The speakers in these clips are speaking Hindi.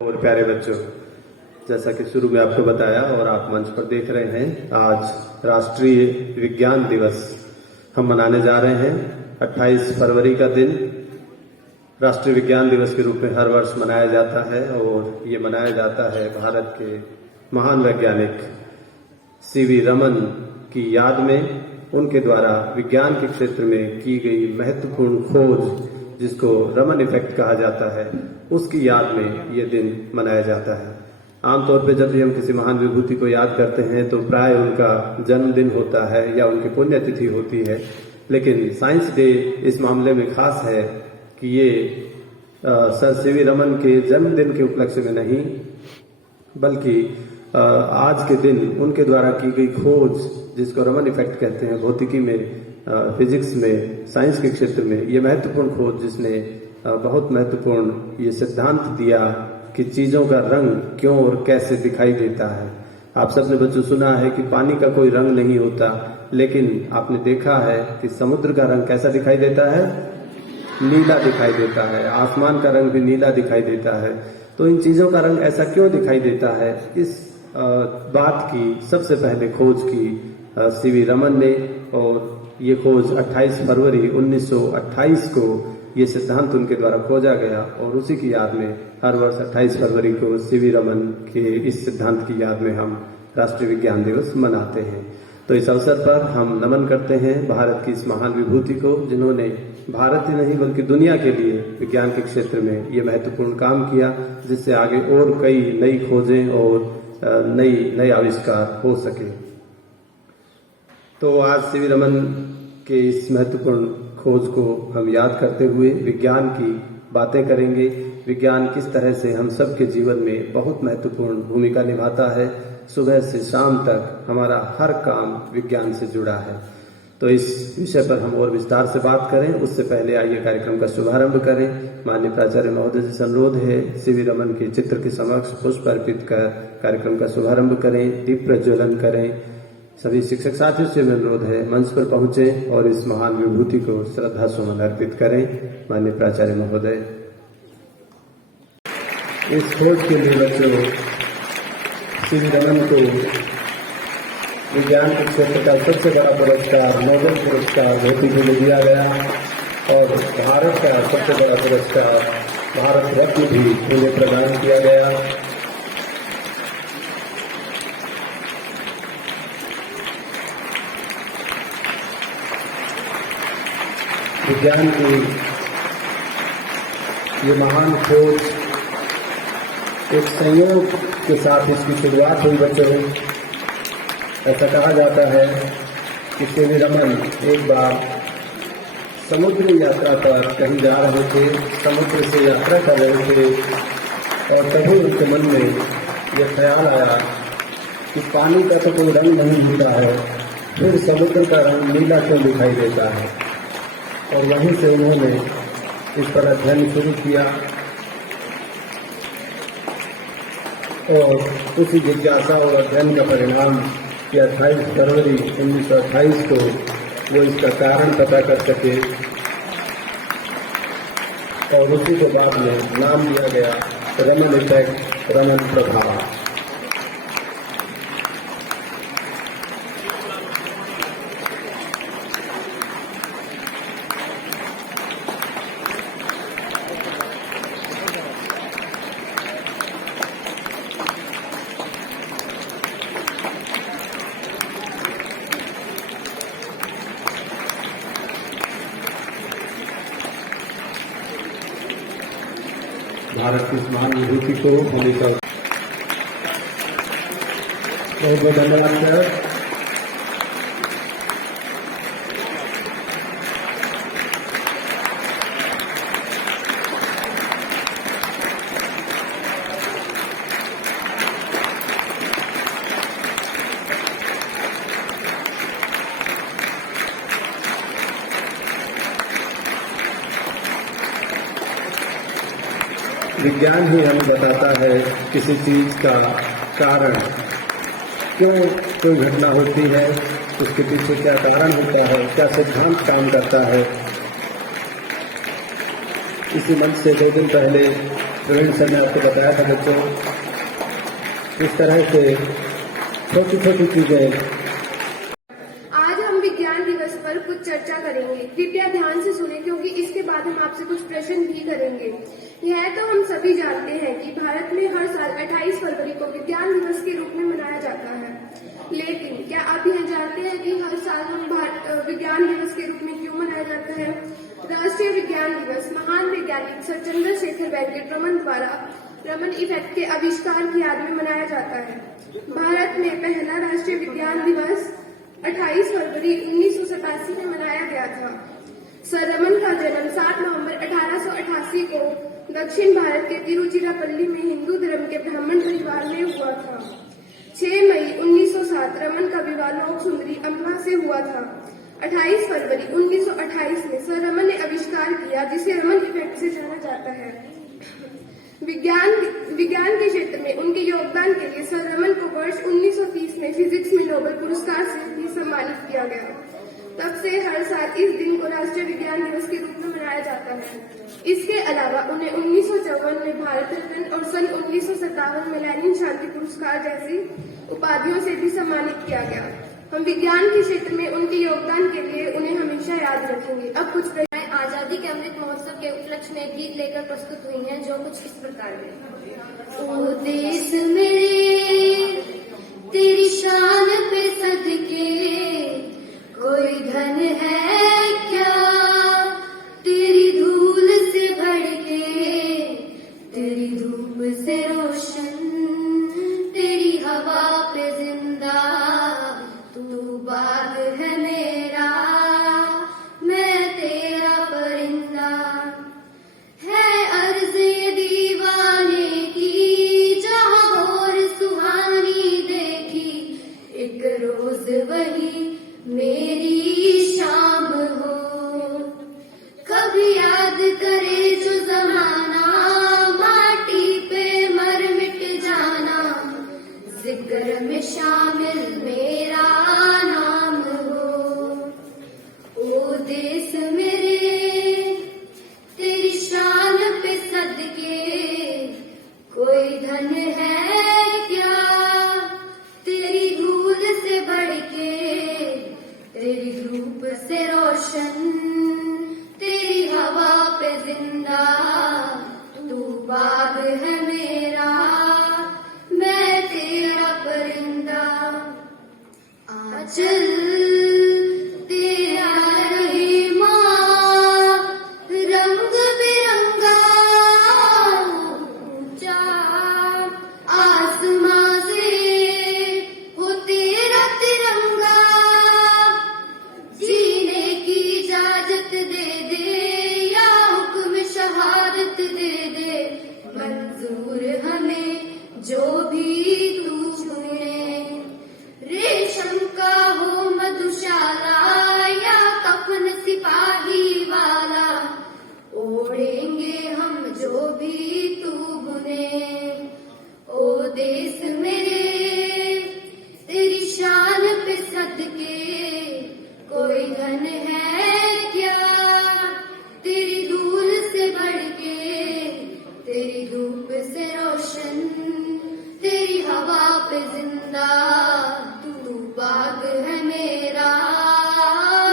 और प्यारे बच्चों, जैसा कि शुरू में आपको बताया और आप मंच पर देख रहे हैं, आज राष्ट्रीय विज्ञान दिवस हम मनाने जा रहे हैं। 28 फरवरी का दिन राष्ट्रीय विज्ञान दिवस के रूप में हर वर्ष मनाया जाता है और ये मनाया जाता है भारत के महान वैज्ञानिक सीवी रमन की याद में। उनके द्वारा विज्ञान के क्षेत्र में की गई महत्वपूर्ण खोज, जिसको रमन इफेक्ट कहा जाता है, उसकी याद में ये दिन मनाया जाता है। आमतौर पे जब भी हम किसी महान विभूति को याद करते हैं तो प्राय उनका जन्मदिन होता है या उनकी पुण्यतिथि होती है, लेकिन साइंस डे इस मामले में खास है कि ये सर सीवी रमन के जन्मदिन के उपलक्ष्य में नहीं, बल्कि आज के दिन उनके द्वारा की गई खोज, जिसको रमन इफेक्ट कहते हैं भौतिकी में, फिजिक्स में, साइंस के क्षेत्र में, ये महत्वपूर्ण खोज जिसने बहुत महत्वपूर्ण ये सिद्धांत दिया कि चीजों का रंग क्यों और कैसे दिखाई देता है। आप सबने बच्चों सुना है कि पानी का कोई रंग नहीं होता, लेकिन आपने देखा है कि समुद्र का रंग कैसा दिखाई देता है? नीला दिखाई देता है। आसमान का रंग भी नीला दिखाई देता है। तो इन चीजों का रंग ऐसा क्यों दिखाई देता है, इस बात की सबसे पहले खोज की सीवी रमन ने, और ये खोज 28 फरवरी 1928 को ये सिद्धांत उनके द्वारा खोजा गया और उसी की याद में हर वर्ष 28 फरवरी को सीवी रमन के इस सिद्धांत की याद में हम राष्ट्रीय विज्ञान दिवस मनाते हैं। तो इस अवसर पर हम नमन करते हैं भारत की इस महान विभूति को, जिन्होंने भारत ही नहीं बल्कि दुनिया के लिए विज्ञान के क्षेत्र में ये महत्वपूर्ण काम किया, जिससे आगे और कई नई खोजें और नए आविष्कार हो सके। तो आज सीवी रमन के इस महत्वपूर्ण खोज को हम याद करते हुए विज्ञान की बातें करेंगे। विज्ञान किस तरह से हम सब के जीवन में बहुत महत्वपूर्ण भूमिका निभाता है। सुबह से शाम तक हमारा हर काम विज्ञान से जुड़ा है। तो इस विषय पर हम और विस्तार से बात करें, उससे पहले आइए कार्यक्रम का शुभारंभ करें। माननीय प्राचार्य महोदय से अनुरोध है, सीवी रमन के चित्र के समक्ष पुष्प अर्पित कर कार्यक्रम का शुभारंभ करें, दीप प्रज्वलन करें। सभी शिक्षक साथियों से अनुरोध है, मंच पर पहुंचे और इस महान विभूति को श्रद्धा सुमन अर्पित करें। माननीय प्राचार्य महोदय। इस खोज के लिए बच्चों सीवी रमन को विज्ञान के क्षेत्र का सबसे बड़ा पुरस्कार, नोबेल पुरस्कार भौतिकी में दिया गया और भारत का सबसे बड़ा पुरस्कार भारत रत्न भी उन्हें प्रदान किया गया। विज्ञान की ये महान खोज एक संयोग के साथ इसकी शुरुआत हुई बच्चों। ऐसा कहा जाता है कि सीवी रमन एक बार समुद्री यात्रा पर कहीं जा रहे थे, समुद्र से यात्रा कर रहे थे और तभी उनके मन में यह ख्याल आया कि पानी का तो कोई रंग नहीं होता है, फिर समुद्र का रंग नीला क्यों दिखाई देता है। और वहीं से उन्होंने इस पर अध्ययन शुरू किया और उसी जिज्ञासा और अध्ययन का परिणाम कि 28 फरवरी 1928 को वो इसका कारण पता कर सके और उसी को बाद में नाम दिया गया रमन इफेक्ट, रमन प्रभाव। भारत की इस महान विभूति को हमेशा बहुत बहुत धन्यवाद सर। विज्ञान ही हमें बताता है किसी चीज का कारण, क्यों कोई घटना होती है, उसके पीछे क्या कारण होता है, क्या सिद्धांत काम करता है। इसी मंच से 2 दिन पहले प्रवीण सर ने आपको बताया था बच्चों, इस तरह से छोटी छोटी चीजें। आज हम विज्ञान दिवस पर कुछ चर्चा करेंगे। कृपया ध्यान से सुनें क्योंकि इसके बाद हम आपसे कुछ प्रश्न भी करेंगे। यह तो हम सभी जानते हैं कि भारत में हर साल 28 फरवरी को विज्ञान दिवस के रूप में मनाया जाता है, लेकिन क्या आप यह जानते हैं कि हर साल हम विज्ञान दिवस के रूप में क्यों मनाया जाता है? राष्ट्रीय विज्ञान दिवस महान वैज्ञानिक सर चंद्रशेखर वेंकट रमन द्वारा रमन इफेक्ट के आविष्कार की याद में मनाया जाता है। भारत में पहला राष्ट्रीय विज्ञान दिवस 28 फरवरी 1987 में मनाया गया था। सर रमन का जन्म 7 नवंबर 1888 को दक्षिण भारत के तिरुचिरापल्ली में हिंदू धर्म के ब्राह्मण परिवार में हुआ था। 6 मई 1907 रमन का विवाह लोक सुंदरी अम्बा से हुआ था। 28 फरवरी 1928 में सर रमन ने आविष्कार किया जिसे रमन इफेक्ट से जाना जाता है। विज्ञान के क्षेत्र में उनके योगदान के लिए सर रमन को वर्ष 1930 में फिजिक्स में नोबेल पुरस्कार से भी सम्मानित किया गया। तब से हर साल इस दिन को राष्ट्रीय विज्ञान दिवस के रूप में मनाया जाता है। इसके अलावा उन्हें 1954 में भारत रत्न और सन 1957 में लेनिन शांति पुरस्कार जैसी उपाधियों से भी सम्मानित किया गया। हम विज्ञान के क्षेत्र में उनके योगदान के लिए उन्हें हमेशा याद रखेंगे। अब कुछ आजादी के अमृत महोत्सव के उपलक्ष्य में गीत लेकर प्रस्तुत हुई हैं, जो कुछ इस प्रकार है। ओ देश मेरे तेरी शान पे सदके कोई धन है क्या, तेरी धूल से भड़के तेरी धूप से रोशन, तेरी हवा पे जिंदा तू बाग है मेरा, मैं तेरा परिंदा। है अर्ज़ ये दीवाने की जहाँ और सुहानी देखी, एक रोज वही मेरी शाम हो। कभी याद करे जो जमाना माटी पे मर मिट जाना, जिक्र में शामिल मेरा नाम हो। ओ देश मेरे तेरी शान पे सदके कोई धन है क्या, तेरी धूल से बढ़के तेरी धूप से रोशन, तेरी हवा पे जिंदा तू बाग है मेरा, मैं तेरा परिंदा। आंचल तेरा रही माँ रंग बिरंगा, ऊंचा आसमां से हो तेरा तिरंगा, जीने की इजाजत दे दे या हुक्म शहादत दे दे, मंजूर हमें जो भी तू चुने। रेशम का हो मधुशाला या कफन सिपाही वाला, ओढ़ेंगे हम जो भी तू बुने। ओ देश मेरे तेरी शान पे सदके कोई धन है क्या, तेरी धूल से बढ़के तेरी धूप से रोशन, तेरी हवा पे जिंदा तू बाग है मेरा,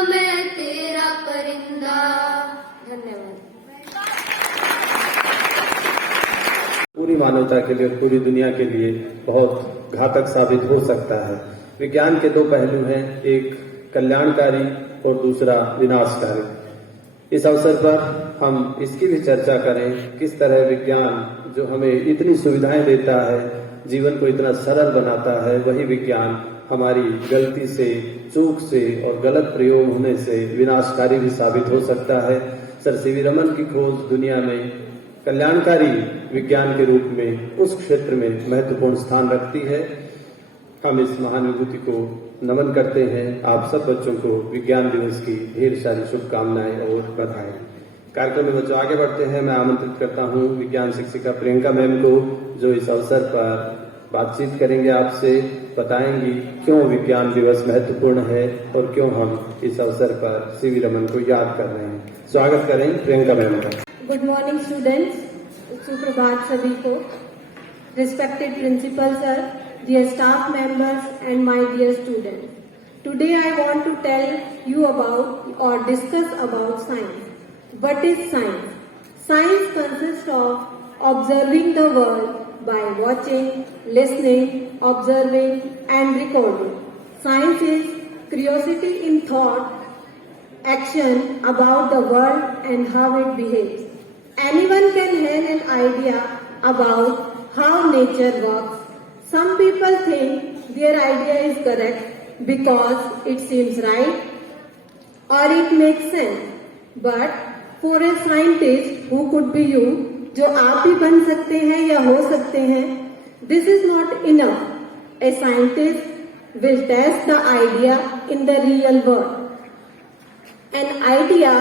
मैं तेरा परिंदा। धन्यवाद। पूरी मानवता के लिए, पूरी दुनिया के लिए बहुत घातक साबित हो सकता है। विज्ञान के दो पहलू हैं, एक कल्याणकारी और दूसरा विनाशकारी। इस अवसर पर हम इसकी भी चर्चा करें किस तरह विज्ञान जो हमें इतनी सुविधाएं देता है, जीवन को इतना सरल बनाता है, वही विज्ञान हमारी गलती से, चूक से और गलत प्रयोग होने से विनाशकारी भी साबित हो सकता है। सर सीवी रमन की खोज दुनिया में कल्याणकारी विज्ञान के रूप में उस क्षेत्र में महत्वपूर्ण स्थान रखती है। हम इस महान विभूति को नमन करते हैं। आप सब बच्चों को विज्ञान दिवस की ढेर सारी शुभकामनाएं और बधाई। कार्यक्रम में बच्चों आगे बढ़ते हैं। मैं आमंत्रित करता हूं विज्ञान शिक्षिका प्रियंका मैम को, जो इस अवसर पर बातचीत करेंगे, आपसे बताएंगी क्यों विज्ञान दिवस महत्वपूर्ण है और क्यों हम इस अवसर पर सीवी रमन को याद कर रहे हैं। स्वागत करें प्रियंका मैम का। Good morning students. सुप्रभात सभी को. Respected Principal Sir, dear staff members and my dear students. Today I want to tell you about or discuss about science. What is science? Science consists of observing the world by watching, listening, observing and recording. Science is curiosity in thought, action about the world and how it behaves. Anyone can have an idea about how nature works. Some people think their idea is correct because it seems right or it makes sense. But for a scientist who could be you, जो आप भी बन सकते हैं या हो सकते हैं, this is not enough. A scientist will test the idea in the real world. An idea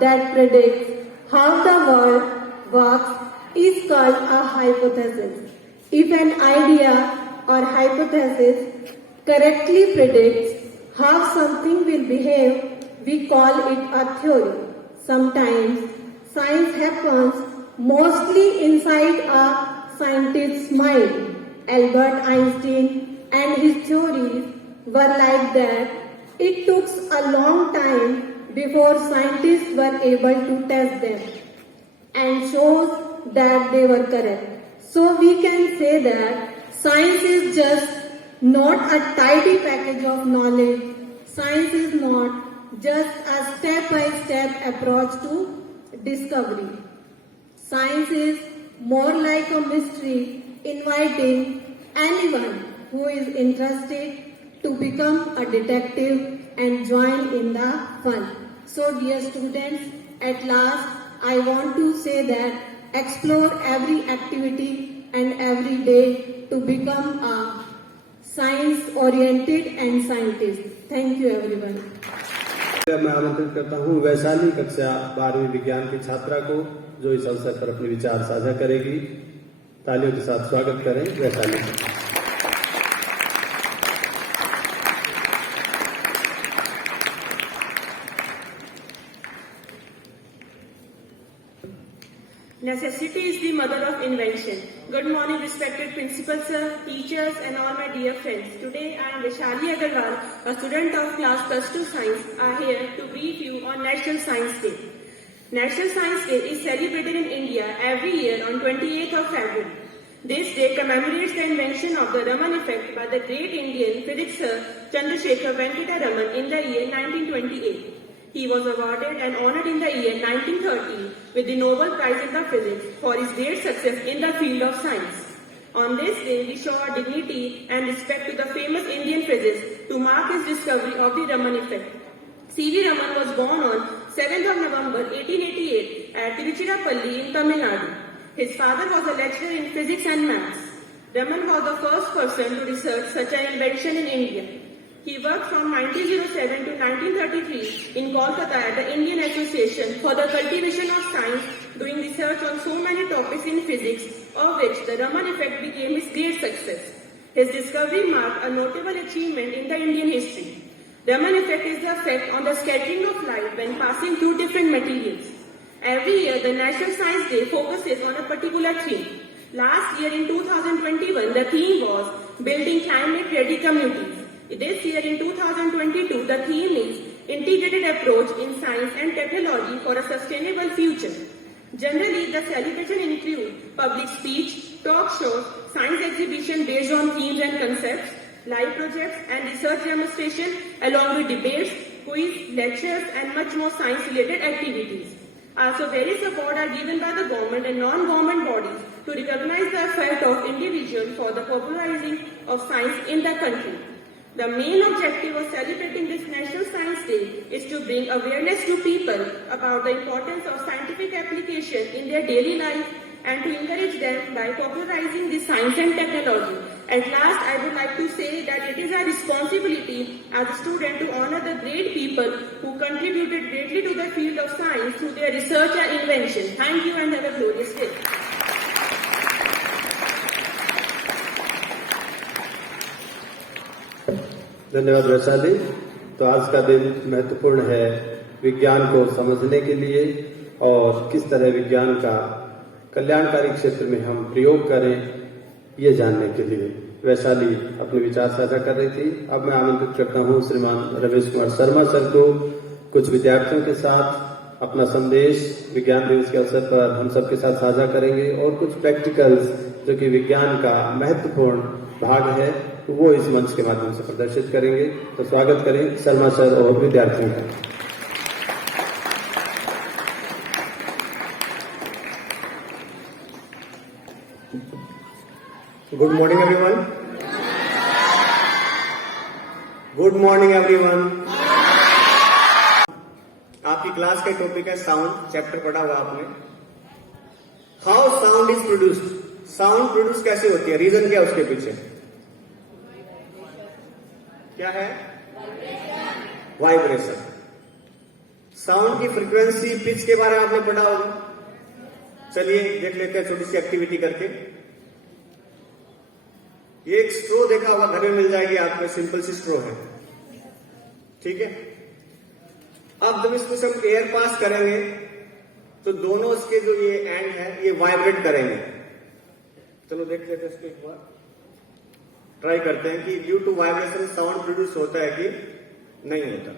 that predicts how the world works is called a hypothesis. If an idea or hypothesis correctly predicts how something will behave, we call it a theory. Sometimes science happens mostly inside a scientist's mind. Albert Einstein and his theories were like that. It took a long time before scientists were able to test them and shows that they were correct. So we can say that science is just not a tidy package of knowledge. Science is not just a step-by-step approach to discovery. Science is more like a mystery, inviting anyone who is interested to become a detective and join in the fun. So dear students, at last I want to say that explore every activity and every day to become a science-oriented and scientist. Thank you everyone. मैं आमंत्रित करता हूँ वैशाली कक्षा 12वीं विज्ञान की छात्रा को जो इस अवसर पर अपने विचार साझा करेगी. तालियों के साथ स्वागत करें Vaishali. Necessity is the mother of invention. Good morning, respected principal sir, teachers and all my dear friends. Today I am Vaishali Agarwal, a student of class plus 2 science, are here to brief you on National Science Day. National Science Day is celebrated in India every year on 28th of February. This day commemorates the invention of the Raman effect by the great Indian physicist Chandrasekhar Venkata Raman in the year 1928. He was awarded and honored in the year 1930 with the Nobel Prize in the Physics for his great success in the field of science. On this day, we show our dignity and respect to the famous Indian physicist to mark his discovery of the Raman effect. C.V. Raman was born on 7th of November 1888 at Tiruchirappalli in Tamil Nadu. His father was a lecturer in physics and maths. Raman was the first person to research such an invention in India. He worked from 1907 to 1933 in Kolkata at the Indian Association for the Cultivation of Science, doing research on so many topics in physics, of which the Raman effect became his great success. His discovery marked a notable achievement in the Indian history. Raman effect is the effect on the scattering of light when passing through different materials. Every year, the National Science Day focuses on a particular theme. Last year in 2021, the theme was Building Climate-Ready Communities. This year in 2022, the theme is Integrated Approach in Science and Technology for a Sustainable Future. Generally, the celebration includes public speech, talk shows, science exhibition based on themes and concepts, live projects and research demonstration, along with debates, quiz, lectures and much more science-related activities. Also, various support are given by the government and non-government bodies to recognize the effort of individuals for the popularizing of science in the country. The main objective of celebrating this National Science Day is to bring awareness to people about the importance of scientific application in their daily life and to encourage them by popularizing the science and technology. At last, I would like to say that it is our responsibility as a student to honor the great people who contributed greatly to the field of science through their research and invention. Thank you and have a glorious day. धन्यवाद वैशाली. तो आज का दिन महत्वपूर्ण है विज्ञान को समझने के लिए और किस तरह विज्ञान का कल्याणकारी क्षेत्र में हम प्रयोग करें, ये जानने के लिए वैशाली अपने विचार साझा कर रही थी। अब मैं आमंत्रित करता हूं श्रीमान रमेश कुमार शर्मा सर को कुछ विद्यार्थियों के साथ अपना संदेश विज्ञान दिवस के अवसर पर हम सबके साथ साझा करेंगे और कुछ प्रैक्टिकल्स जो कि विज्ञान का महत्वपूर्ण भाग है वो इस मंच के माध्यम से प्रदर्शित करेंगे। तो स्वागत करें शर्मा सर और विद्यार्थियों का। Good morning everyone. Good morning everyone. आपकी क्लास का टॉपिक है साउंड, चैप्टर पढ़ा हुआ आपने। How sound is produced, sound produce कैसे होती है, रीजन क्या है उसके पीछे, क्या है, वाइब्रेशन। साउंड की फ्रीक्वेंसी, पिच के बारे में आपने पढ़ा होगा। चलिए देख लेते हैं छोटी सी एक्टिविटी करके। ये एक स्ट्रो देखा होगा, घर में मिल जाएगी आपको, सिंपल सी स्ट्रो है, ठीक है। अब जब इसमें से हम एयर पास करेंगे तो दोनों इसके जो ये एंड है ये वाइब्रेट करेंगे। चलो देख लेते हैं इसको एक बार, ट्राई करते हैं कि due to vibration sound produce होता है कि नहीं होता।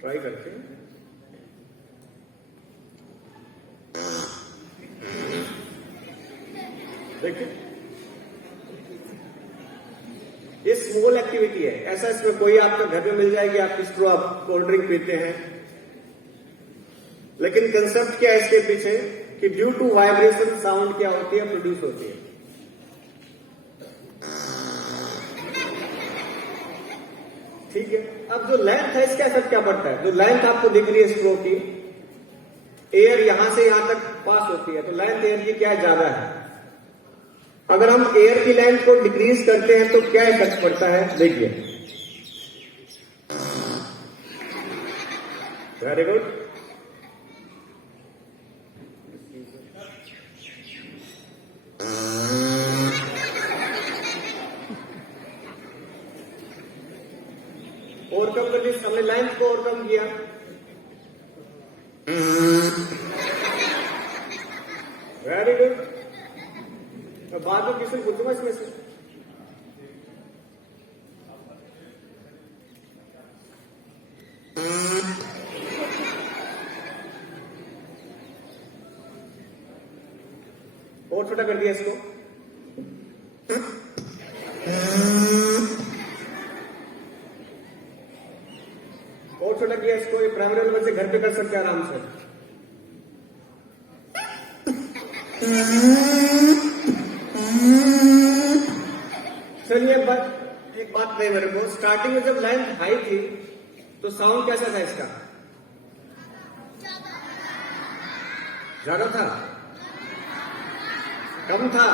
ट्राई करते हैं। देखिए ये स्मॉल एक्टिविटी है, ऐसा इसमें कोई आपका घर में मिल जाएगी आपकी स्ट्रॉ, आप कोल्ड ड्रिंक पीते हैं, लेकिन कंसेप्ट क्या है इसके पीछे कि ड्यू टू वाइब्रेशन साउंड क्या होती है, प्रोड्यूस होती है। ठीक है। अब जो लेंथ है इसका असर क्या पड़ता है, जो लेंथ आपको दिख रही है स्ट्रो की, एयर यहां से यहां तक पास होती है तो लेंथ एयर की क्या ज्यादा है। अगर हम एयर की लेंथ को डिक्रीज करते हैं तो क्या इफेक्ट पड़ता है, देखिए। Very good. ओवरकम कर दिया हमने, लेंथ को ओवरकम किया। Very good. बाद में किसी पूछूंगा इसमें से, और छोटा कर दिया इसको। और छोटा किया इसको। ये प्राइमरी लेवल से घर पे कर सकते हैं आराम से। चलिए एक बात नहीं, मेरे को स्टार्टिंग में जब लेंथ हाई थी तो साउंड कैसा था इसका, ज्यादा था, कम था,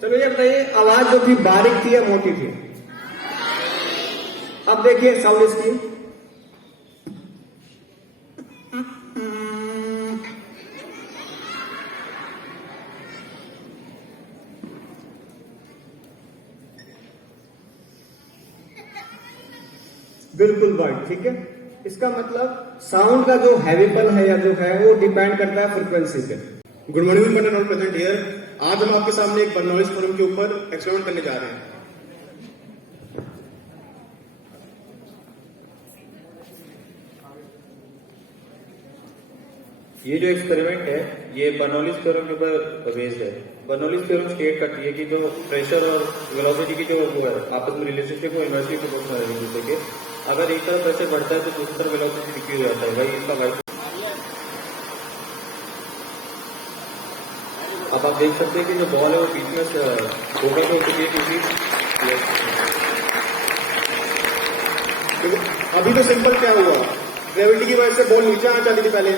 चलो ये बताइए आवाज जो थी बारीक थी या मोटी थी। अब देखिए साउंड इसकी, बिल्कुल बाइट, ठीक है। इसका मतलब साउंड का जो हैवीपन है या जो है वो डिपेंड करता है फ्रीक्वेंसी पे। Good morning present here. आज हम आपके सामने एक बर्नौलिस थ्योरम के ऊपर एक्सपेरिमेंट करने जा रहे हैं। ये जो एक्सपेरिमेंट है ये बर्नौलिस थ्योरम के ऊपर बेस्ड है। बर्नौलिस थ्योरम स्टेट करती है कि जो प्रेशर और वेलोसिटी की जो वो है आपस में रिलेशनशिप को इनवर्सली प्रोपोर्शनल है एक दूसरे के। अगर एक तरफ प्रेशर बढ़ता है तो दूसरी तरफ वेलोसिटी डिक्रीज हो जाता है, भाई इसका वाइब्रेशन। अब आप देख सकते हैं कि जो बॉल है वो बीच में फोकस हो चुकी है क्योंकि अभी तो सिंपल क्या हुआ, ग्रेविटी की वजह से बॉल नीचे आना चाहती थी पहले,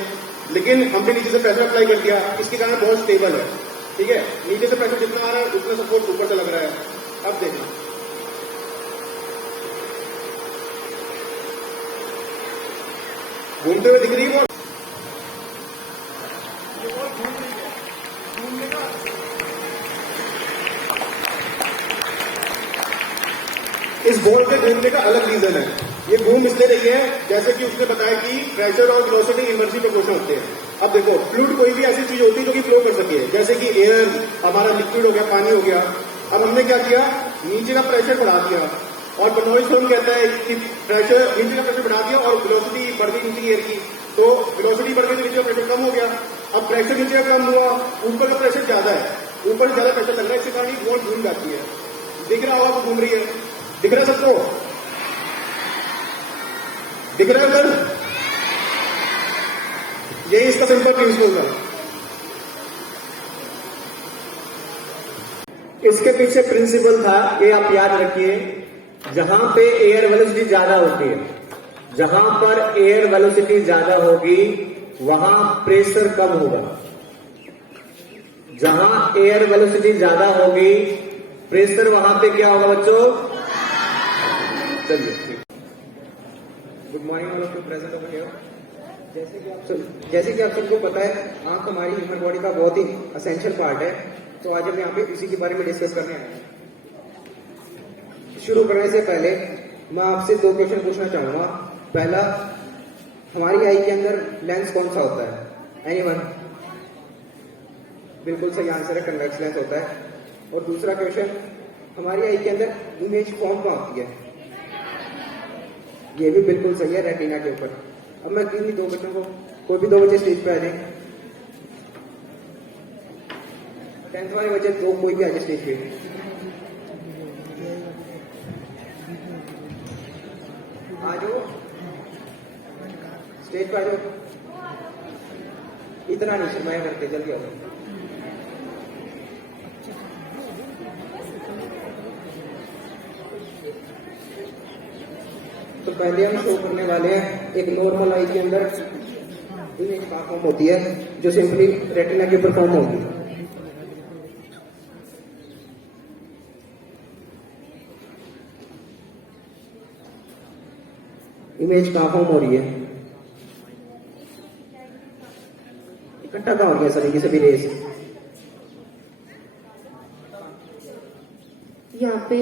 लेकिन हमने नीचे से प्रेशर अप्लाई कर दिया, इसके कारण बॉल स्टेबल है। ठीक है, नीचे से प्रेशर जितना आ रहा है उतना सपोर्ट ऊपर से लग रहा है। अब देखना घूमते हुए दिख रही है वो। इस बॉल के घूमने का अलग रीजन है। ये घूम इसलिए रही है जैसे कि उसने बताया कि प्रेशर और वेलोसिटी इनवर्सली प्रोपोर्शनल होते हैं। अब देखो, फ्लूइड कोई भी ऐसी चीज होती है जो कि फ्लो कर सके, जैसे कि एयर, हमारा लिक्विड हो गया, पानी हो गया। अब हमने क्या किया, नीचे का प्रेशर बढ़ा दिया, और बर्नौलीज थ्योरम कहता है कि प्रेशर, नीचे का प्रेशर बढ़ा दिया और वेलोसिटी बढ़ गई नीचे की एयर की, तो वेलोसिटी बढ़ गई तो नीचे का प्रेशर कम हो गया। अब प्रेशर नीचे का कम हुआ, ऊपर का प्रेशर ज्यादा है, ऊपर से ज्यादा प्रेशर लग रहा है, इसके कारण बॉल घूम जाती है। दिख रहा होगा, घूम रही है, दिख रहा है सबको, दिख रहा है उधर। यही इसका सिंपल प्रिंसिपल था। इसके पीछे प्रिंसिपल था, ये आप याद रखिए, जहां पे एयर वेलोसिटी ज्यादा होती है, जहां पर एयर वेलोसिटी ज्यादा होगी वहां प्रेशर कम होगा। जहां एयर वेलोसिटी ज्यादा होगी प्रेशर वहां पे क्या होगा बच्चों? चलिए ठीक। Good morning all of you present over here. जैसे कि आप सबको पता है, आंख हमारी ह्यूमन बॉडी का बहुत ही असेंशियल पार्ट है, तो आज हम यहाँ पे इसी के बारे में डिस्कस करने आए हैं। शुरू करने से पहले मैं आपसे 2 क्वेश्चन पूछना चाहूंगा। पहला, हमारी आई के अंदर लेंस कौन सा होता है? एनीवन? बिल्कुल सही आंसर है, कन्वेक्स लेंस होता है। और दूसरा क्वेश्चन, हमारी आई के अंदर इमेज फॉर्म कहाँ होती है? ये भी बिल्कुल सही है, रेटिना के ऊपर। अब मैं किन्हीं 2 बच्चों को, कोई भी 2 बच्चे स्टेज पे आ जाए, 10th वाले बच्चे 2 कोई भी आ जाए स्टेज पे। आ जाओ स्टेज पे, आ जाओ, इतना नहीं शर्माया करते, जल्दी आ जाओ। तो पहले हम शो करने वाले हैं एक नॉर्मल आई के अंदर इमेज कहाँ फॉर्म होती है, जो सिंपली रेटिना के ऊपर फॉर्म होगी। इमेज कहाँ फॉर्म हो रही है? इकट्ठा कहाँ हो रही है सभी सभी रेस? यहाँ पे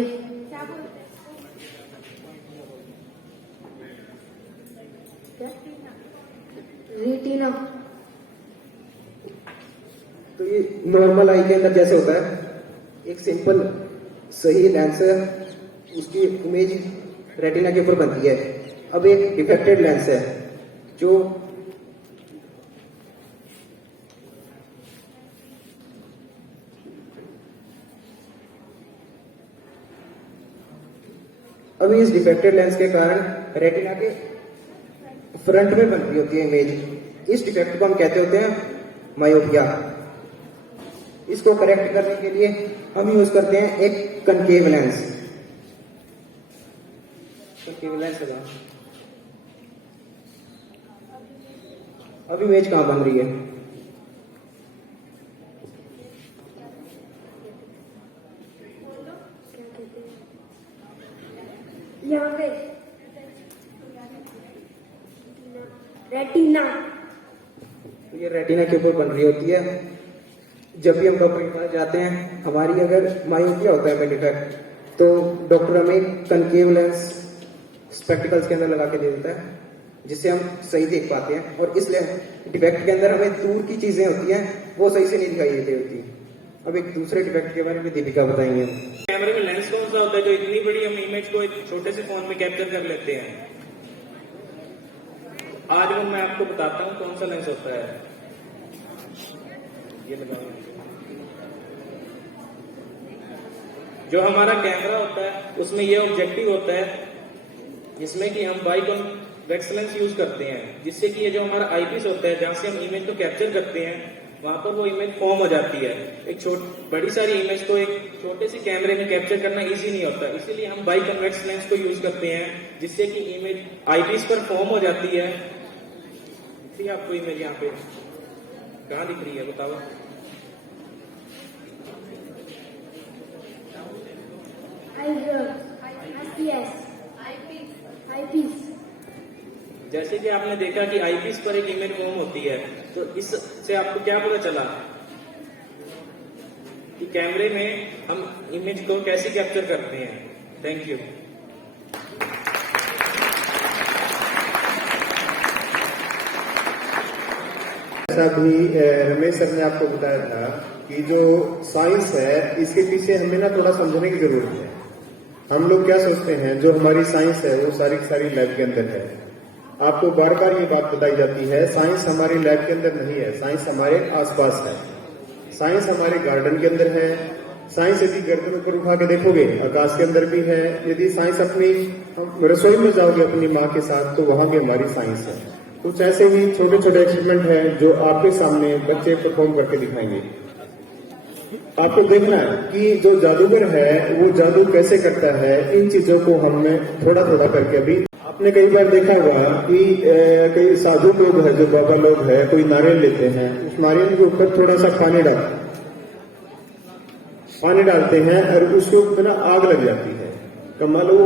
रेटिना। तो ये नॉर्मल आई के अंदर जैसे होता है, एक सिंपल सही लेंस है, उसकी इमेज रेटिना के ऊपर बनती है। अब एक डिफेक्टेड लेंस है जो अभी इस डिफेक्टेड लेंस के कारण रेटिना के फ्रंट में बन रही होती है इमेज। इस डिफेक्ट को हम कहते होते हैं मायोपिया। इसको करेक्ट करने के लिए हम यूज करते हैं एक कनकेव लेंस। कनकेव लेंस लगा। अब इमेज कहां बन रही है? यहाँ पे रेटिना। तो ये रेटिना के ऊपर बन रही होती है। जब भी हम डॉक्टर के पास जाते हैं, हमारी अगर मायोपिया होता है डिफेक्ट, तो डॉक्टर हमें कनकेव लेंस स्पेक्टिकल्स के अंदर लगा के दे देता है, जिससे हम सही देख पाते हैं। और इसलिए डिफेक्ट के अंदर हमें दूर की चीजें होती हैं, वो सही से नहीं दिखाई देती होती। अब एक दूसरे डिफेक्ट के बारे में दीपिका बताएंगे। कैमरे में लेंस कौन सा होता है जो इतनी बड़ी हम इमेज को एक छोटे से फोन में कैप्चर कर लेते हैं? आज वो मैं आपको बताता हूँ कौन सा लेंस होता है। ये लगाओ। जो हमारा कैमरा होता है उसमें ये ऑब्जेक्टिव होता है, जिसमें कि हम बाई कॉन्वेक्स लेंस यूज करते हैं, जिससे कि ये जो हमारा आईपीस होता है, जहां से हम इमेज को कैप्चर करते हैं, वहां पर वो इमेज फॉर्म हो जाती है। एक बड़ी सारी इमेज को एक छोटे से कैमरे में कैप्चर करना इजी नहीं होता, इसीलिए हम बाई कन्वेक्स लेंस को यूज करते हैं, जिससे कि इमेज आईपीस पर फॉर्म हो जाती है। देखिए आपको इमेज यहाँ पे कहाँ दिख रही है बताओ? आईपीस। जैसे कि आपने देखा कि आईपीएस पर एक इमेज फॉर्म होती है, तो इससे आपको क्या पता चला कि कैमरे में हम इमेज को कैसे कैप्चर करते हैं। Thank you. ऐसा भी रमेश सर ने आपको बताया था कि जो साइंस है इसके पीछे हमें ना थोड़ा समझने की जरूरत है। हम लोग क्या सोचते हैं जो हमारी साइंस है वो सारी की सारी लैब के अंदर है। आपको बार बार ये बात बताई जाती है, साइंस हमारी लैब के अंदर नहीं है, साइंस हमारे आसपास है, साइंस हमारे गार्डन के अंदर है। साइंस यदि गर्दन ऊपर उठा के देखोगे आकाश के अंदर भी है। यदि साइंस अपनी रसोई में जाओगे अपनी माँ के साथ तो वहां भी हमारी साइंस है। कुछ ऐसे ही छोटे छोटे एक्सपेरिमेंट हैं जो आपके सामने बच्चे परफॉर्म करके दिखाएंगे। आपको देखना है कि जो जादूगर है वो जादू कैसे करता है। इन चीजों को हमने थोड़ा थोड़ा करके अभी आपने कई बार देखा होगा कि कई साधु लोग हैं, जो बाबा लोग हैं, कोई नारियल लेते हैं, उस नारियल के ऊपर थोड़ा सा पानी डालते हैं और उसके ऊपर ना आग लग जाती है। कमाल वो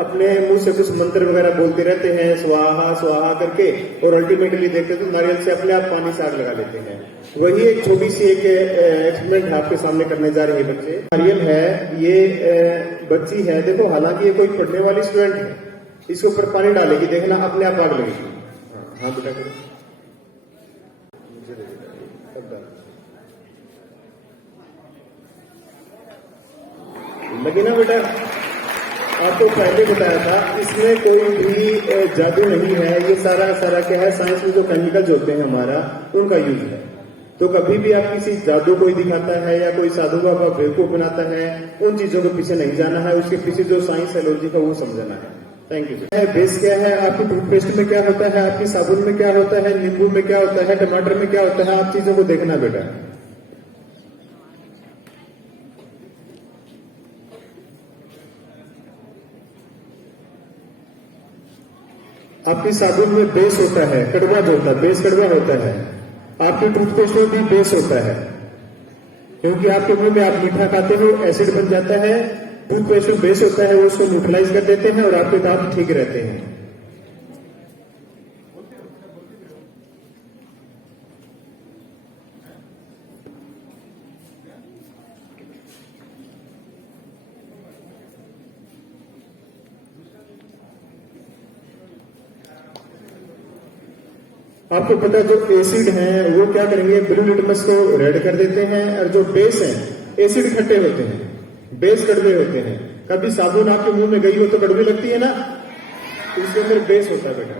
अपने मुंह से कुछ मंत्र वगैरह बोलते रहते हैं स्वाहा स्वाहा करके, और अल्टीमेटली देखते तो नारियल से अपने आप पानी से आग लगा लेते हैं। वही एक छोटी सी एक एक्सपेरिमेंट आपके सामने करने जा रहे हैं बच्चे। नारियल है, ये बच्ची है, देखो हालांकि ये कोई पढ़ने वाली स्टूडेंट है, इसके ऊपर पानी डालेगी, देखना अपने आप आग लगेगी। हाँ बेटा करो, लगी ना बेटा। आपको पहले बताया था इसमें कोई भी जादू नहीं है, ये सारा क्या है, साइंस में जो केमिकल्स होते हैं हमारा उनका यूज है। तो कभी भी आप किसी जादू कोई दिखाता है या कोई साधु बाबा बेवकूफ बनाता है, उन चीजों के पीछे नहीं जाना है, उसके पीछे जो साइंस है लॉजिक है वो समझना है। Thank you. बेस क्या है, आपकी टूथपेस्ट में क्या होता है, आपकी साबुन में क्या होता है, नींबू में क्या होता है, टमाटर में क्या होता है, आप चीजों को देखना बेटा। आपकी साबुन में बेस होता है, कड़वा जो होता है, बेस कड़वा होता है। आपकी टूथपेस्ट में भी बेस होता है, क्योंकि आपके मुंह में आप मीठा खाते हो, एसिड बन जाता है। टूथपेस्ट में बेस होता है, वो उसको न्यूट्रलाइज कर देते हैं और आपके दांत ठीक रहते हैं। आपको पता है जो एसिड हैं वो क्या करेंगे, ब्लू लिटमस को रेड कर देते हैं, और जो बेस हैं, एसिड खट्टे होते हैं, बेस कड़वे होते हैं। कभी साबुन आपके मुंह में गई हो तो कड़वी लगती है ना, तो इसके अंदर बेस होता है बेटा।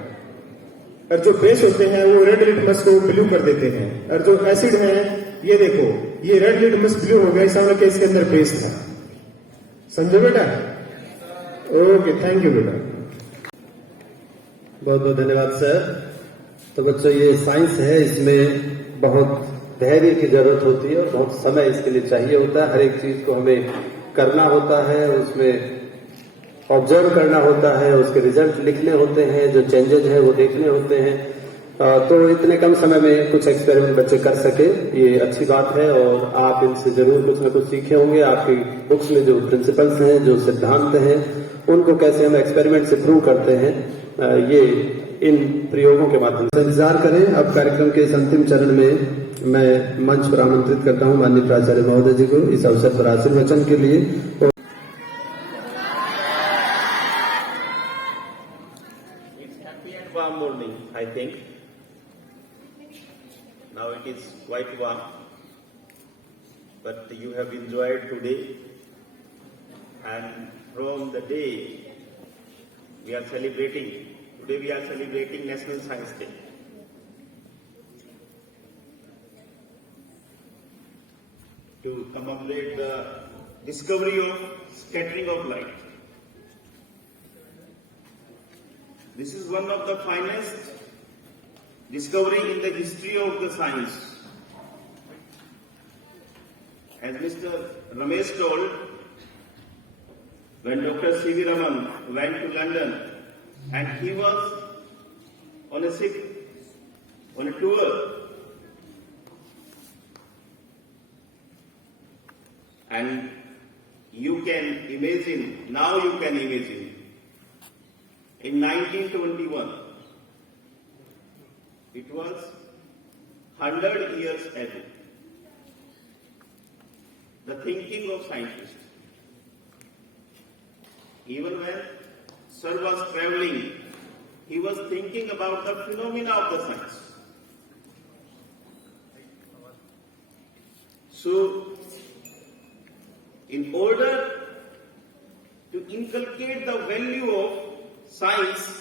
और जो बेस होते हैं वो रेड लिटमस को ब्लू कर देते हैं, और जो एसिड है, ये देखो ये रेड लिटमस ब्लू हो गया, इस मतलब कि इसके अंदर बेस था। समझो बेटा। ओके, थैंक यू बेटा। बहुत बहुत धन्यवाद सर। तो बच्चों ये साइंस है, इसमें बहुत धैर्य की जरूरत होती है और बहुत समय इसके लिए चाहिए होता है। हर एक चीज को हमें करना होता है, उसमें ऑब्जर्व करना होता है, उसके रिजल्ट लिखने होते हैं, जो चेंजेज है वो देखने होते हैं। तो इतने कम समय में कुछ एक्सपेरिमेंट बच्चे कर सके, ये अच्छी बात है और आप इनसे जरूर कुछ न कुछ सीखे होंगे। आपकी बुक्स में जो प्रिंसिपल्स हैं, जो सिद्धांत हैं, उनको कैसे हम एक्सपेरिमेंट से प्रूव करते हैं, ये इन प्रयोगों के माध्यम से इंतजार करें। अब कार्यक्रम के इस अंतिम चरण में मैं मंच पर आमंत्रित करता हूं माननीय प्राचार्य महोदय जी को इस अवसर पर आशीर्वचन के लिए। Warm morning, I think. Now it is quite warm, but you have enjoyed today, and from the day we are celebrating, today we are celebrating National Science Day. To commemorate the discovery of scattering of light. This is one of the finest discovery in the history of the science. As Mr. Ramesh told, when Dr. C.V. Raman went to London and he was on a ship, on a tour, and you can imagine, now you can imagine, in 1921, It was 100 years ago. The thinking of scientists. Even when Sir was traveling, he was thinking about the phenomena of the science. So, in order to inculcate the value of science,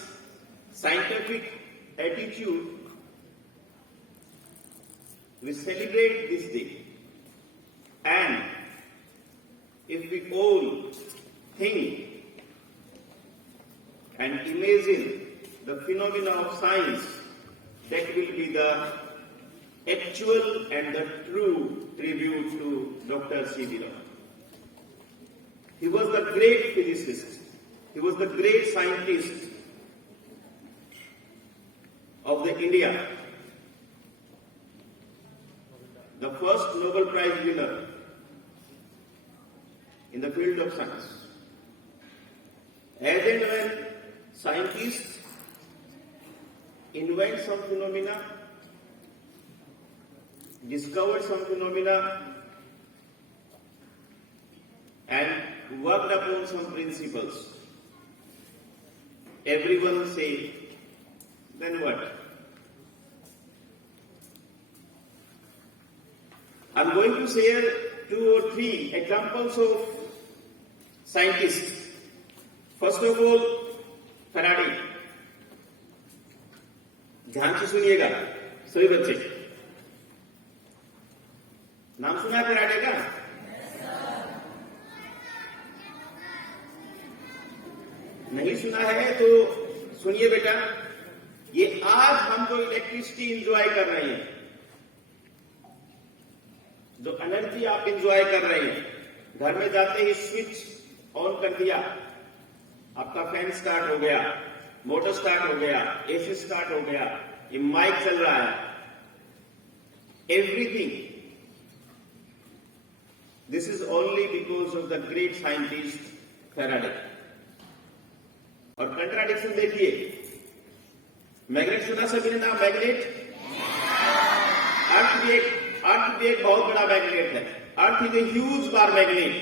scientific attitude, we celebrate this day. And if we all think and imagine the phenomena of science, that will be the actual and the true tribute to Dr. C.V. Raman. He was the great physicist. He was the great scientist of the India. The first Nobel Prize winner in the field of science. As and when scientists invent some phenomena, discovered some phenomena, and worked upon some principles, everyone say, then what? I'm going to share 2 or 3 examples of scientists. First of all, Faraday. ध्यान से सुनिएगा सभी बच्चे। नाम सुना है फैराडे का? नहीं सुना है तो सुनिए बेटा, ये आज हम जो इलेक्ट्रिसिटी एंजॉय कर रहे हैं, जो एनर्जी आप एंजॉय कर रहे हैं, घर में जाते ही स्विच ऑन कर दिया, आपका फैन स्टार्ट हो गया, मोटर स्टार्ट हो गया, एसी स्टार्ट हो गया, ये माइक चल रहा है, everything this is only because of the great scientist Faraday. और कंट्राडिक्शन देखिए, मैग्नेट सुना सभी ने नाम? मैग्नेट, अर्थ भी एक बहुत बड़ा मैग्नेट है। Earth is a huge bar magnet.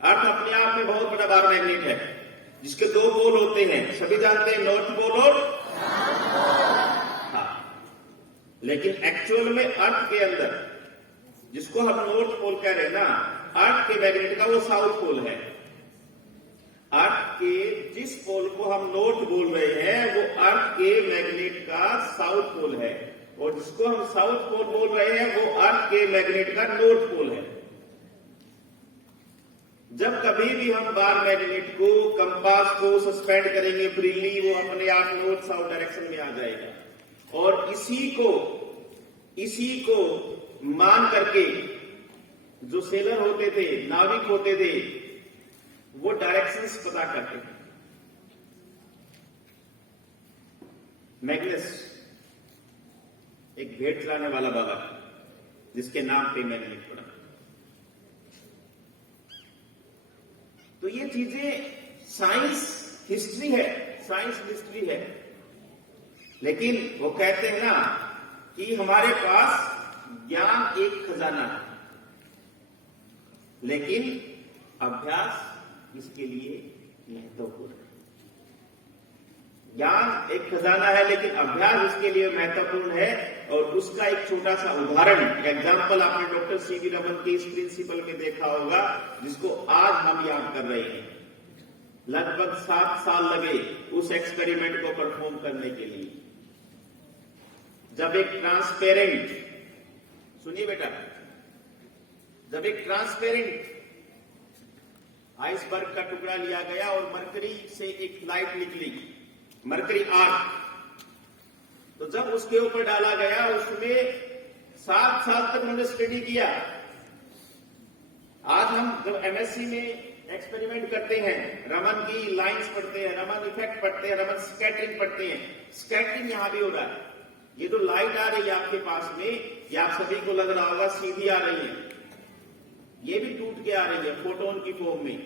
Earth अपने आप में बहुत बड़ा बार मैग्नेट है, जिसके 2 पोल होते हैं, सभी जानते हैं, नॉर्थ पोल और हाँ। लेकिन एक्चुअल में अर्थ के अंदर, जिसको हम नॉर्थ पोल कह रहे हैं ना, अर्थ के मैग्नेट का वो साउथ पोल है। अर्थ के जिस पोल को हम नॉर्थ बोल रहे हैं, वो अर्थ के मैग्नेट का साउथ पोल है, और जिसको हम साउथ पोल बोल रहे हैं, वो अर्थ के मैग्नेट का नॉर्थ पोल है। जब कभी भी हम बार मैग्नेट को, कंपास को सस्पेंड करेंगे फ्रीली, वो अपने आप नॉर्थ साउथ डायरेक्शन में आ जाएगा। और इसी को मान करके जो सेलर होते थे, नाविक होते थे, वो डायरेक्शंस पता करते हैं। मैग्नस एक भेड़ चलाने वाला बाबा, जिसके नाम पे मैग्नेट पड़ा। तो ये चीजें साइंस हिस्ट्री है, साइंस हिस्ट्री है। लेकिन वो कहते हैं ना कि हमारे पास ज्ञान एक खजाना है, लेकिन अभ्यास इसके लिए महत्वपूर्ण है। ज्ञान एक खजाना है, लेकिन अभ्यास इसके लिए महत्वपूर्ण है। और उसका एक छोटा सा उदाहरण, एग्जाम्पल आपने डॉक्टर सीवी रमन के इस प्रिंसिपल में देखा होगा, जिसको आज हम याद कर रहे हैं। लगभग 7 साल लगे उस एक्सपेरिमेंट को परफॉर्म करने के लिए। जब एक ट्रांसपेरेंट, सुनिए बेटा, जब एक ट्रांसपेरेंट आइसबर्ग का टुकड़ा लिया गया और मरकरी से एक लाइट निकली, मरकरी आर्क, तो जब उसके ऊपर डाला गया, उसमें 7 साल तक हमने स्टडी किया। आज हम जब एमएससी में एक्सपेरिमेंट करते हैं, रमन की लाइंस पढ़ते हैं, रमन इफेक्ट पढ़ते हैं, रमन स्कैटरिंग पढ़ते हैं। स्कैटरिंग यहां भी हो रहा है। ये जो लाइट आ रही है आपके पास में, ये आप सभी को लग रहा होगा सीधी आ रही है, ये भी टूट के आ रही है फोटोन की फॉर्म में।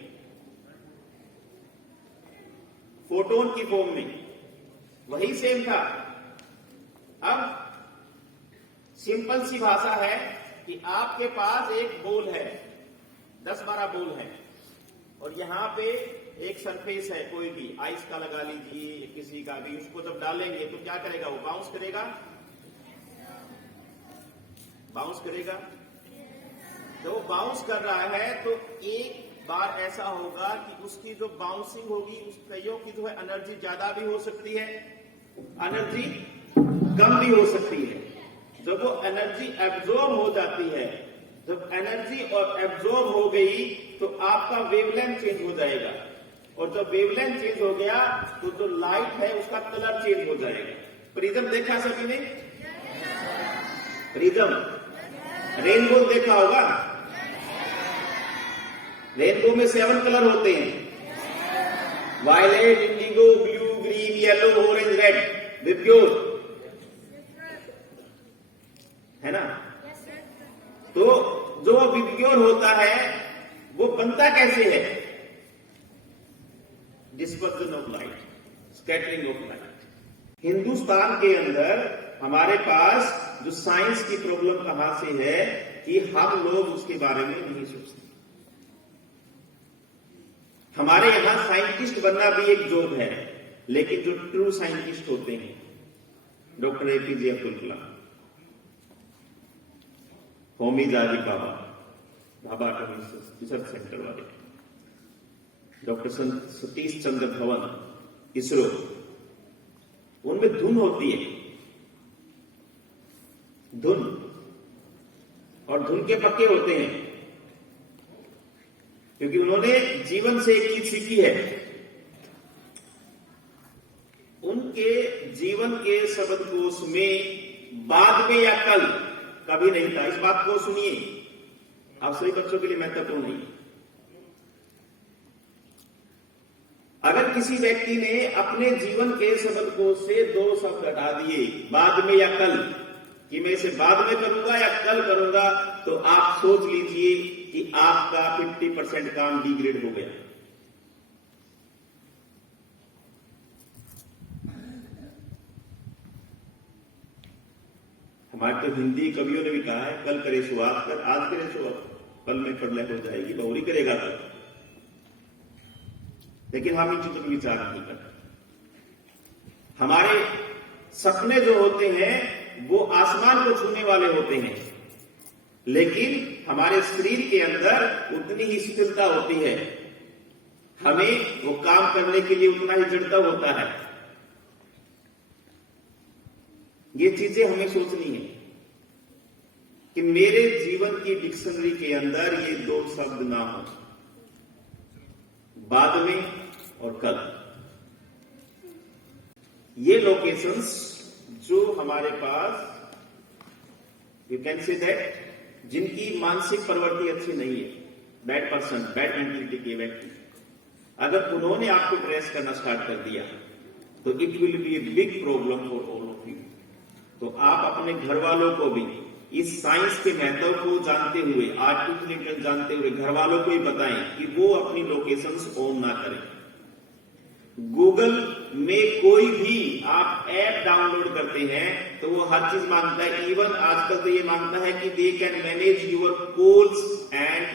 फोटोन की फॉर्म में वही सेम था। अब सिंपल सी भाषा है कि आपके पास एक बोल है, 10-12 बोल है, और यहां पे एक सरफेस है, कोई भी आइस का लगा लीजिए, किसी का भी, उसको जब डालेंगे तो क्या करेगा, वो बाउंस करेगा, बाउंस करेगा। तो वो बाउंस कर रहा है तो एक बार ऐसा होगा कि उसकी जो बाउंसिंग होगी, उस कईयों की जो है एनर्जी ज्यादा भी हो सकती है, एनर्जी कम भी हो सकती है। जब वो एनर्जी एब्जॉर्ब हो जाती है, जब एनर्जी और एब्जॉर्ब हो गई तो आपका वेवलेंथ चेंज हो जाएगा, और जब वेवलेंथ चेंज हो गया तो जो लाइट है उसका कलर चेंज हो जाएगा। प्रिज्म देखा सभी ने? प्रिज्म, रेनबो देखा होगा। रेनबो में 7 कलर होते हैं, violet, indigo, blue, green, yellow, orange, red, VIBGYOR, है ना? तो जो विप्योर होता है वो बनता कैसे है? Dispersion of light, scattering of light. Hindustan के अंदर हमारे पास जो साइंस की प्रॉब्लम कहां से है कि हम लोग उसके बारे में नहीं सोचते। हमारे यहां साइंटिस्ट बनना भी एक जॉब है, लेकिन जो ट्रू साइंटिस्ट होते हैं, डॉक्टर एपीजे अब्दुल कलाम, होमी जारी बाबा, भाभा एटॉमिक रिसर्च सेंटर वाले, डॉक्टर सतीश चंद्र धवन, इसरो, उनमें धुन होती है, धुन, और धुन के पक्के होते हैं, क्योंकि उन्होंने जीवन से एक चीज सीखी है। उनके जीवन के शब्दकोश में बाद में या कल कभी नहीं था। इस बात को सुनिए, आप सभी बच्चों के लिए महत्वपूर्ण नहीं। अगर किसी व्यक्ति ने अपने जीवन के शब्दकोश से 2 शब्द हटा दिए, बाद में या कल, कि मैं इसे बाद में करूंगा या कल करूंगा, तो आप सोच लीजिए कि आपका 50% काम डिग्रेड हो गया। हमारे तो हिंदी कवियों ने भी कहा है, कल करे सो आज कर, आज करे सो अब, कल में प्रलय हो जाएगी, बहुरी करेगा कल। लेकिन हम इन चीजों पर विचार नहीं करते। हमारे सपने जो होते हैं वो आसमान को छूने वाले होते हैं, लेकिन हमारे शरीर के अंदर उतनी ही शिथिलता होती है, हमें वो काम करने के लिए उतना ही जड़ता होता है। ये चीजें हमें सोचनी है कि मेरे जीवन की डिक्शनरी के अंदर ये 2 शब्द ना हो, बाद में और कल। ये लोकेशंस जो हमारे पास, यू कैन से दैट, जिनकी मानसिक प्रवृत्ति अच्छी नहीं है, बैड पर्सन, बैड मेंटलिटी के व्यक्ति, अगर उन्होंने आपको ट्रेस करना स्टार्ट कर दिया तो it will be a big problem for all of you. तो आप अपने घर वालों को भी इस साइंस के महत्व को जानते हुए, आर्टिफिशियल इंटेलिजेंस जानते हुए घर वालों को ही बताएं कि वो अपनी लोकेशंस ऑन ना करें। गूगल में कोई भी आप ऐप डाउनलोड करते हैं तो वो हर चीज मांगता है, इवन आजकल तो ये मांगता है कि they can manage your calls and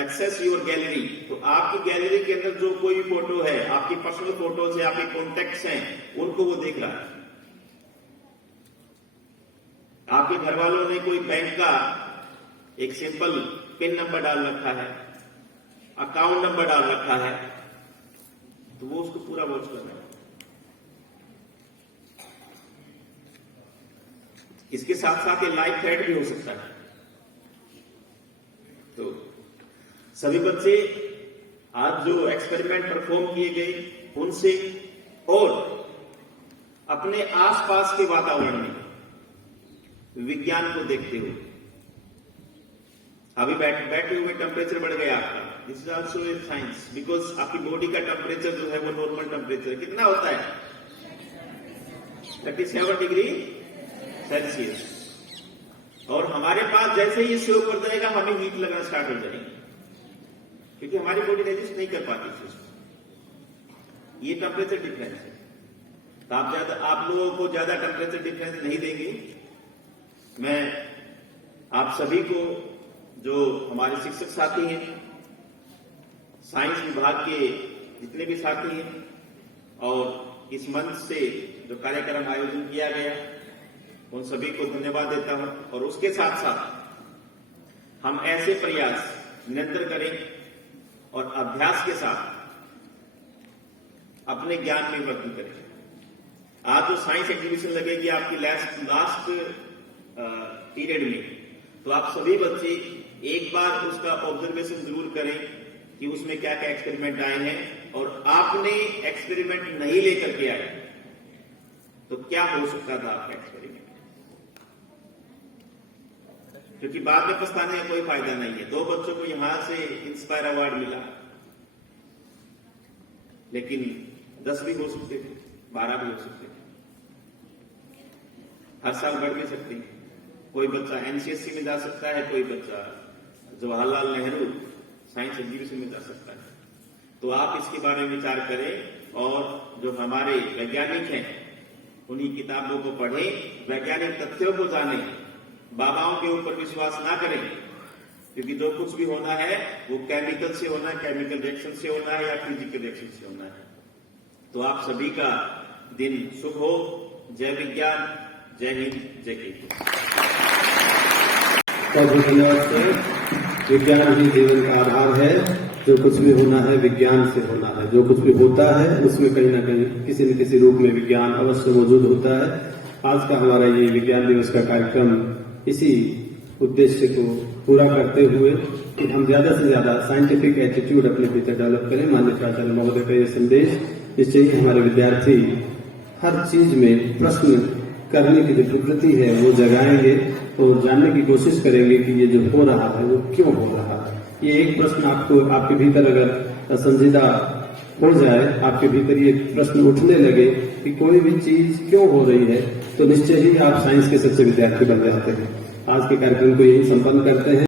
access your gallery. तो आपकी गैलरी के अंदर जो कोई भी फोटो है, आपकी पर्सनल फोटोज है, आपके कॉन्टेक्ट्स हैं, उनको वो देख रहा है। आपके घर वालों ने कोई बैंक का एक सिंपल पिन नंबर डाल रखा है, अकाउंट नंबर डाल रखा है, तो वो उसको पूरा वॉच कर रहा है। इसके साथ साथ ये लाइव थ्रेड भी हो सकता है। तो सभी बच्चे आज जो एक्सपेरिमेंट परफॉर्म किए गए उनसे और अपने आसपास के वातावरण में विज्ञान को देखते हुए, अभी बैठे हुए टेम्परेचर बढ़ गया आपका, this is also a science, because आपकी बॉडी का टेम्परेचर जो है वो नॉर्मल टेम्परेचर कितना होता है, 37 डिग्री सेल्सियस। और हमारे पास जैसे ही शो कर जाएगा हमें हीट लगना स्टार्ट हो जाएगी, क्योंकि हमारी बॉडी रेजिस्ट नहीं कर पाती इसको। ये टेम्परेचर डिफरेंस है। तो आप लोगों को ज्यादा टेम्परेचर डिफरेंस नहीं देंगे। मैं आप सभी को, जो हमारे शिक्षक साथी हैं, साइंस विभाग के जितने भी साथी हैं, और इस मंच से जो कार्यक्रम आयोजन किया गया, उन सभी को धन्यवाद देता हूं। और उसके साथ साथ हम ऐसे प्रयास निरंतर करें और अभ्यास के साथ अपने ज्ञान में वृद्धि करें। आज जो साइंस एग्जीबिशन लगेगी आपकी लास्ट पीरियड में, तो आप सभी बच्चे एक बार उसका ऑब्जर्वेशन जरूर करें कि उसमें क्या क्या एक्सपेरिमेंट आए हैं, और आपने एक्सपेरिमेंट नहीं लेकर के आए तो क्या हो सकता था आपका एक्सपेरिमेंट, क्योंकि बाद में पछताने का कोई फायदा नहीं है। 2 बच्चों को यहां से इंस्पायर अवार्ड मिला, लेकिन 10 भी हो सकते थे, 12 भी हो सकते थे, हर साल बढ़ भी सकते हैं। कोई बच्चा एनसीएससी में जा सकता है, कोई बच्चा जवाहरलाल नेहरू साइंस एग्जीबिशन में जा सकता है। तो आप इसके बारे में विचार करें, और जो हमारे वैज्ञानिक हैं उन्हीं किताबों को पढ़ें, वैज्ञानिक तथ्यों को जानें, बाबाओं के ऊपर विश्वास ना करें, क्योंकि जो कुछ भी होना है वो केमिकल से होना है, केमिकल रिएक्शन से होना है या फिजिकल रिएक्शन से होना है। तो आप सभी का दिन शुभ हो। जय विज्ञान, जय हिंद, जय केतु। बहुत धन्यवाद सर। विज्ञान ही जीवन का आधार है। जो कुछ भी होना है विज्ञान से होना है। जो कुछ भी होता है उसमें कहीं ना कहीं किसी न किसी रूप में विज्ञान अवश्य मौजूद होता है। आज का हमारा ये विज्ञान दिवस का कार्यक्रम इसी उद्देश्य को पूरा करते हुए कि हम ज्यादा से ज्यादा साइंटिफिक एटीट्यूड अपने भीतर डेवलप करें। माननीय प्राचार्य महोदय का ये संदेश निश्चय ही हमारे विद्यार्थी हर चीज में प्रश्न करने की जो प्रवृत्ति है वो जगाएंगे और जानने की कोशिश करेंगे कि ये जो हो रहा है वो क्यों हो रहा है। ये एक प्रश्न आपके भीतर अगर संजीदा हो जाए, आपके भीतर ये प्रश्न उठने लगे कि कोई भी चीज क्यों हो रही है, तो निश्चय ही आप साइंस के सच्चे विद्यार्थी बन जाते हैं। आज के कार्यक्रम को यही संपन्न करते हैं।